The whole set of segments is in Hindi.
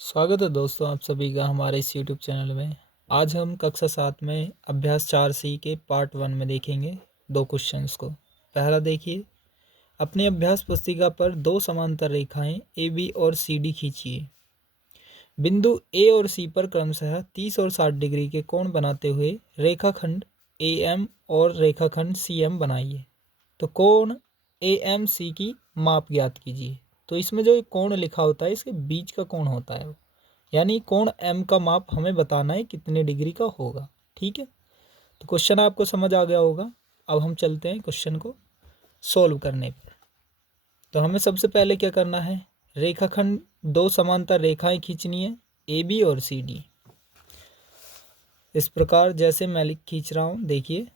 स्वागत है दोस्तों आप सभी का हमारे इस YouTube चैनल में। आज हम कक्षा 7 में अभ्यास 4C के पार्ट 1 में देखेंगे दो क्वेश्चंस को। पहला देखिए, अपनी अभ्यास पुस्तिका पर दो समांतर रेखाएं AB और CD खींचिए। बिंदु A और C पर क्रमशः 30 और 60 डिग्री के कोण बनाते हुए रेखाखंड AM और रेखाखंड CM बनाइए। तो कोण AMC की माप ज्ञात कीजिए। तो इसमें जो कोण लिखा होता है इसके बीच का कोण होता है, यानी कोण M का माप हमें बताना है कितने डिग्री का होगा। ठीक है, तो क्वेश्चन आपको समझ आ गया होगा। अब हम चलते हैं क्वेश्चन को सोल्व करने पर। तो हमें सबसे पहले क्या करना है, रेखाखंड दो समांतर रेखाएं खींचनी है AB और CD। इस प्रकार जैसे मैं खींच रहा हूँ, देखिए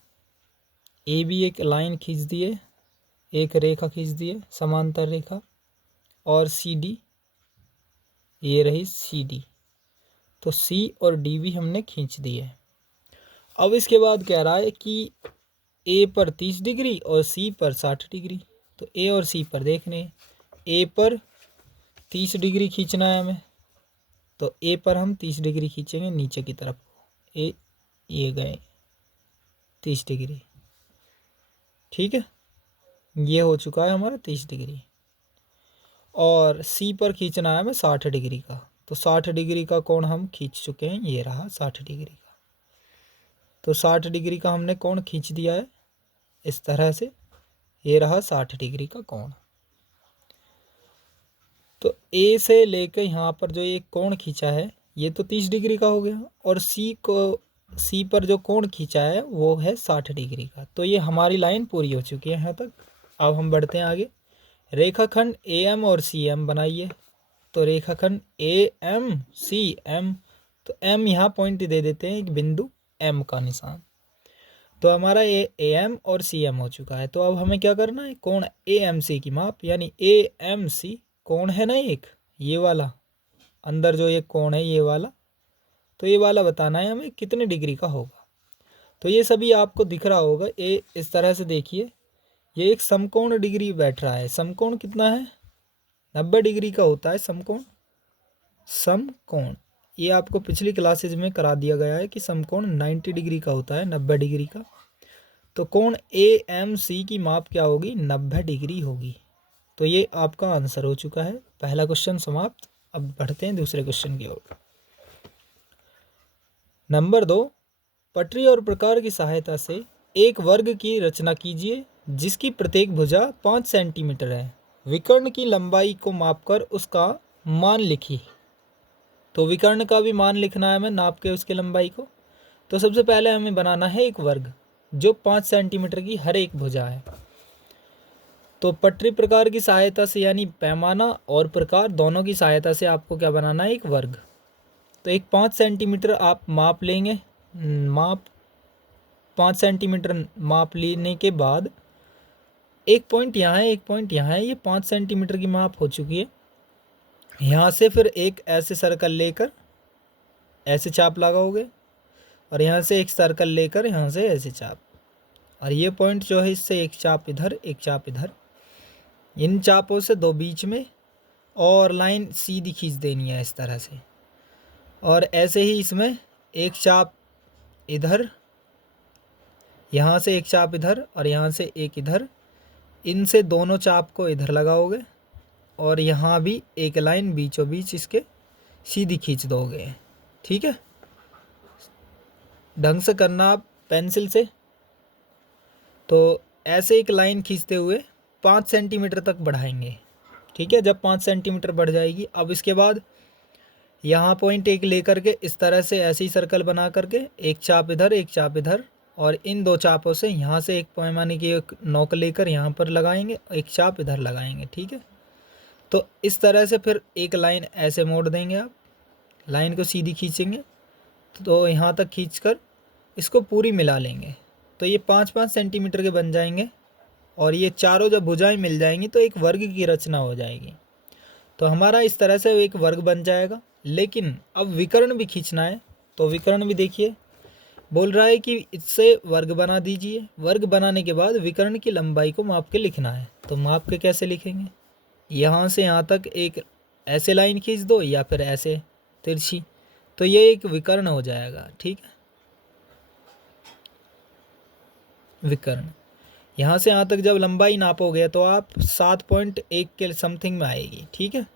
AB एक लाइन खींच दिए, एक रेखा खींच दिए समांतर रेखा, और CD ये रही CD। तो C और D भी हमने खींच दिए। अब इसके बाद कह रहा है कि A पर 30 डिग्री और C पर 60 डिग्री। तो A और C पर देखने, A पर 30 डिग्री खींचना है हमें, तो A पर हम 30 डिग्री खींचेंगे नीचे की तरफ। ये गए 30 डिग्री। ठीक है, ये हो चुका है हमारा 30 डिग्री। और C पर खींचना है हमें 60 डिग्री का। तो 60 डिग्री का कोण हम खींच चुके हैं, ये रहा 60 डिग्री का। तो 60 डिग्री का हमने कोण खींच दिया है इस तरह से, ये रहा 60 डिग्री का कोण। तो A से लेकर यहाँ पर जो ये कोण खींचा है ये तो 30 डिग्री का हो गया, और C पर जो कोण खींचा है वो है 60 डिग्री का। तो ये हमारी लाइन पूरी हो चुकी है यहाँ तक। अब हम बढ़ते हैं आगे। रेखाखंड AM और CM बनाइए। तो रेखाखंड AMCM, तो M यहाँ पॉइंट दे देते हैं, एक बिंदु M का निशान। तो हमारा ये AM और CM हो चुका है। तो अब हमें क्या करना है, कोण AMC की माप, यानी AMC कोण है ना एक ये वाला, अंदर जो ये कोण है ये वाला, तो ये वाला बताना है हमें कितने डिग्री का होगा। तो ये सभी आपको दिख रहा होगा। ये इस तरह से देखिए, ये एक समकोण डिग्री बैठ रहा है। समकोण कितना है, 90 डिग्री का होता है समकोण। समकोण ये आपको पिछली क्लासेज में करा दिया गया है कि समकोण 90 डिग्री का होता है, 90 डिग्री का। तो कोण AMC की माप क्या होगी, 90 डिग्री होगी। तो ये आपका आंसर हो चुका है। पहला क्वेश्चन समाप्त। अब बढ़ते हैं दूसरे क्वेश्चन की ओर। नंबर 2, पटरी और प्रकार की सहायता से एक वर्ग की रचना कीजिए जिसकी प्रत्येक भुजा 5 सेंटीमीटर है। विकर्ण की लंबाई को मापकर उसका मान लिखिए। तो विकर्ण का भी मान लिखना है हमें, नाप के उसकी लंबाई को। तो सबसे पहले हमें बनाना है एक वर्ग जो 5 सेंटीमीटर की हर एक भुजा है। तो पटरी प्रकार की सहायता से, यानी पैमाना और प्रकार दोनों की सहायता से आपको क्या बनाना है, एक वर्ग। तो एक 5 सेंटीमीटर आप माप लेंगे। 5 सेंटीमीटर माप लेने के बाद एक पॉइंट यहाँ है, एक पॉइंट यहाँ है, ये 5 सेंटीमीटर की माप हो चुकी है। यहाँ से फिर एक ऐसे सर्कल लेकर ऐसे चाप लगाओगे, और यहाँ से एक सर्कल लेकर यहाँ से ऐसे चाप, और ये पॉइंट जो है इससे एक चाप इधर एक चाप इधर, इन चापों से दो बीच में, और लाइन सीधी खींच देनी है इस तरह से। और ऐसे ही इसमें एक चाप इधर, यहाँ से एक चाप इधर, और यहाँ से एक इधर, इनसे दोनों चाप को इधर लगाओगे, और यहाँ भी एक लाइन बीचों बीच इसके सीधी खींच दोगे। ठीक है, ढंग से करना आप पेंसिल से। तो ऐसे एक लाइन खींचते हुए 5 सेंटीमीटर तक बढ़ाएंगे। ठीक है, जब 5 सेंटीमीटर बढ़ जाएगी, अब इसके बाद यहाँ पॉइंट एक लेकर के इस तरह से ऐसे ही सर्कल बना करके एक चाप इधर एक चाप इधर, और इन दो चापों से यहाँ से एक पैमाने की एक नोक लेकर यहाँ पर लगाएंगे, एक चाप इधर लगाएंगे। ठीक है, तो इस तरह से फिर एक लाइन ऐसे मोड़ देंगे, आप लाइन को सीधी खींचेंगे तो यहाँ तक खींचकर इसको पूरी मिला लेंगे। तो ये 5-5 सेंटीमीटर के बन जाएंगे, और ये चारों जब भुजाएं मिल जाएंगी तो एक वर्ग की रचना हो जाएगी। तो हमारा इस तरह से एक वर्ग बन जाएगा। लेकिन अब विकर्ण भी खींचना है, तो विकर्ण भी देखिए बोल रहा है कि इससे वर्ग बना दीजिए। वर्ग बनाने के बाद विकर्ण की लंबाई को माप के लिखना है। तो माप के कैसे लिखेंगे, यहाँ से यहाँ तक एक ऐसे लाइन खींच दो, या फिर ऐसे तिरछी, तो ये एक विकर्ण हो जाएगा। ठीक है, विकर्ण। यहाँ से यहाँ तक जब लंबाई नापोगे तो आप 7.1 के समथिंग में आएगी। ठीक है,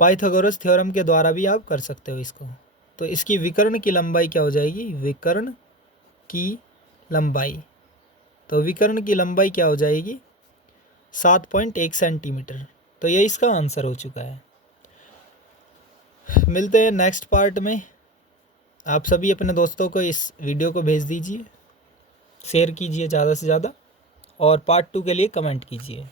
पाइथागोरस थ्योरम के द्वारा भी आप कर सकते हो इसको। तो इसकी विकर्ण की लंबाई क्या हो जाएगी, विकर्ण की लंबाई, तो विकर्ण की लंबाई क्या हो जाएगी, 7.1 सेंटीमीटर। तो ये इसका आंसर हो चुका है। मिलते हैं नेक्स्ट पार्ट में। आप सभी अपने दोस्तों को इस वीडियो को भेज दीजिए, शेयर कीजिए ज़्यादा से ज़्यादा, और पार्ट 2 के लिए कमेंट कीजिए।